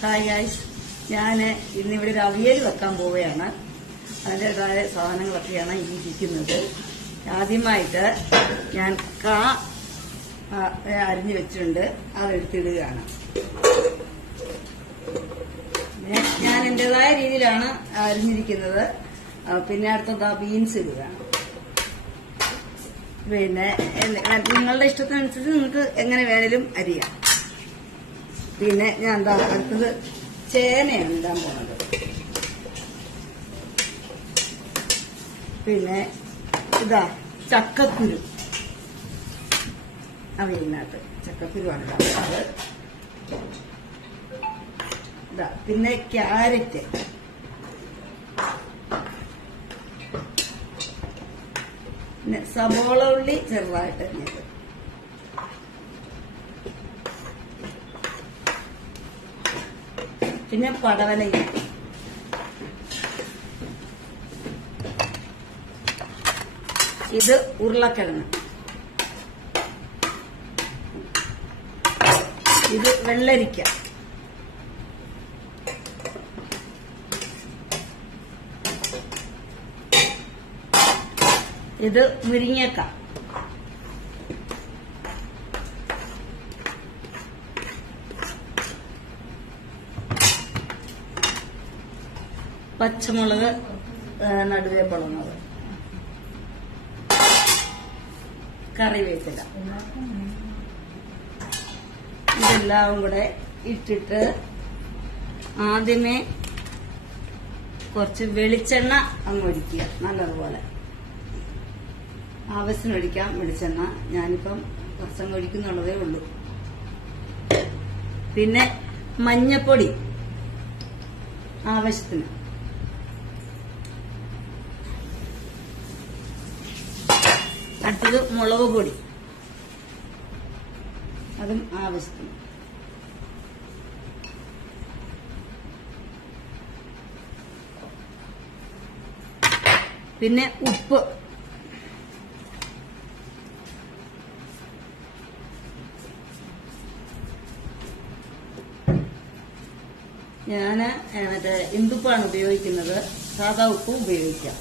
Hi guys, ഞാൻ ഇന്നിവിടെ ഒരു അവിയൽ വെക്കാൻ പോവുകയാണ്. അതിൻ്റെതായ സാധനങ്ങളൊക്കെയാണ് ഇരിക്കുന്നത്. ആദ്യമായിട്ട് ഞാൻ അരിഞ്ഞു വെച്ചിട്ടുണ്ട്, അതെടുത്തിടുകയാണ്. ഞാൻ എന്റേതായ രീതിയിലാണ് അരിഞ്ഞിരിക്കുന്നത്. പിന്നെ അടുത്തത് ബീൻസ് ഇടുകയാണ്. പിന്നെ നിങ്ങളുടെ ഇഷ്ടത്തിനനുസരിച്ച് നിങ്ങൾക്ക് എങ്ങനെ വേണേലും അരിയാം. പിന്നെ ഞാൻ അടുത്തത് ചേനയാണ് ഇടാൻ പോകുന്നത്. പിന്നെ ഇതാ ചക്കക്കുരു, അവിയലിനകത്ത് ചക്കക്കുരുവാണ് ഇടാറുള്ളത്. ഇതാ പിന്നെ ക്യാരറ്റ്, പിന്നെ സബോള ഉള്ളി ചെറുതായിട്ട് അരിഞ്ഞത്, പിന്നെ പടവലങ്ങ, ഇത് ഉരുളക്കിഴങ്ങ്, ഇത് വെള്ളരിക്ക, ഇത് മുരിങ്ങക്ക, പച്ചമുളക് നടുവേ പൊളന്നത്, കറിവേപ്പില, ഇതെല്ലാം കൂടെ ഇട്ടിട്ട് ആദ്യമേ കുറച്ച് വെളിച്ചെണ്ണ അങ്ങ് ഒഴിക്കുക. നല്ലതുപോലെ ആവശ്യത്തിനൊഴിക്കാം വെളിച്ചെണ്ണ. ഞാനിപ്പം കുറച്ചങ്ങ് ഒഴിക്കുന്നുള്ളതേ ഉള്ളൂ. പിന്നെ മഞ്ഞപ്പൊടി ആവശ്യത്തിന്, അടുത്തത് മുളക് പൊടി, അതും ആവശ്യത്തിന്. പിന്നെ ഉപ്പ്, ഞാന് മറ്റേ ഇന്ദുപ്പാണ് ഉപയോഗിക്കുന്നത്. സാധാ ഉപ്പ് ഉപയോഗിക്കാം,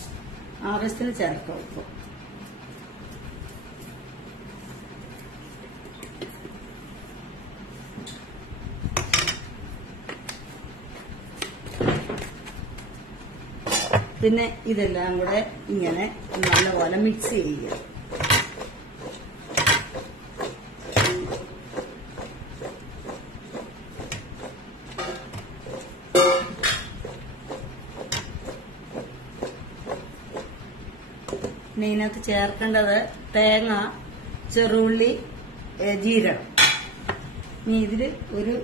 ആവശ്യത്തിന് ചേർക്കാം ഉപ്പ്. പിന്നെ ഇതെല്ലാം കൂടെ ഇങ്ങനെ നല്ലപോലെ മിക്സ് ചെയ്യുക. പിന്നെ ഇതിനകത്ത് ചേർക്കേണ്ടത് തേങ്ങ, ചെറുള്ളി, ജീരകം. ഇനി ഇതില് ഒരു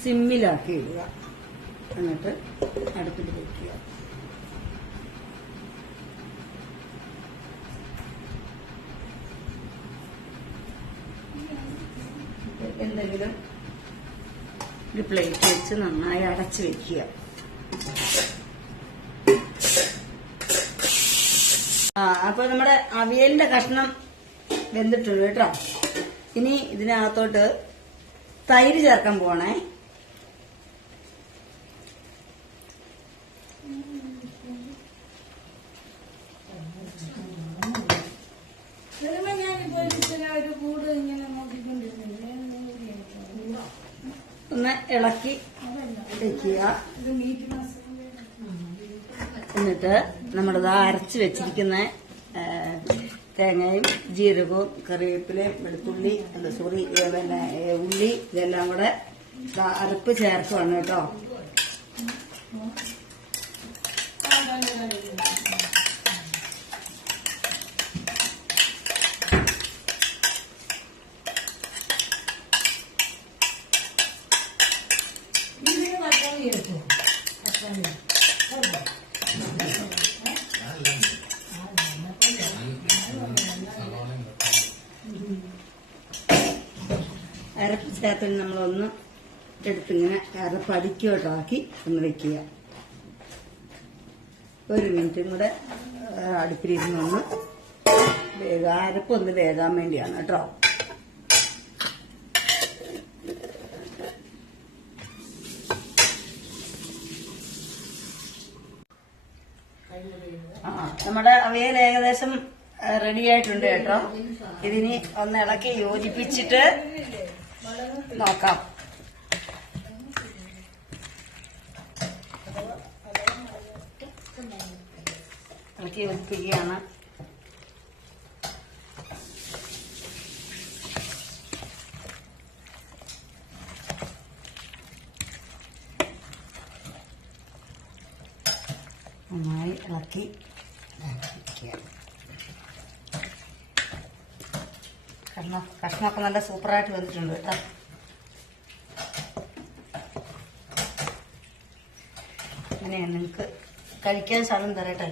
സിമ്മിലാക്കി ഇടുക, എന്നിട്ട് അടുപ്പിൽ വയ്ക്കുക. എന്തെങ്കിലും ഒരു പ്ലേറ്റ് വെച്ച് നന്നായി അടച്ചു വെക്കുക. അപ്പൊ നമ്മുടെ അവിയലിന്റെ കഷ്ണം വെന്തിട്ടുണ്ട് കേട്ടോ. ഇനി ഇതിനകത്തോട്ട് തൈര് ചേർക്കാൻ പോണേ. ഒന്ന് ഇളക്കി വെക്കുക. എന്നിട്ട് നമ്മളിത് അരച്ച് വെച്ചിരിക്കുന്ന തേങ്ങയും ജീരകവും കറിവേപ്പിലയും വെളുത്തുള്ളി പിന്നെ ഉള്ളി ഇതെല്ലാം കൂടെ അരപ്പ് ചേർക്കുവാണ് കേട്ടോ. അരപ്പ് ചേർത്ത് നമ്മളൊന്ന് എടുത്തിങ്ങനെ അരപ്പ് അടിക്കോട്ടാക്കി ഒന്ന് വെക്കുക. 1 മിനിറ്റും കൂടെ അടുപ്പിലിരുന്നൊന്ന് അരപ്പൊന്ന് വേകാൻ വേണ്ടിയാണ് കേട്ടോ. നമ്മുടെ അവിയൽ ഏകദേശം റെഡി ആയിട്ടുണ്ട് കേട്ടോ. ഇതിനി ഒന്ന് ഇളക്കി യോജിപ്പിച്ചിട്ട് നോക്കാം. ഇളക്കി യോജിപ്പിക്കുകയാണ്. നന്നായി ഇളക്കി കഷ്ണമൊക്കെ നല്ല സൂപ്പറായിട്ട് വന്നിട്ടുണ്ട് കേട്ടോ. അങ്ങനെയാണ് നിങ്ങൾക്ക് കഴിക്കാൻ സ്ഥലം തരട്ടെ.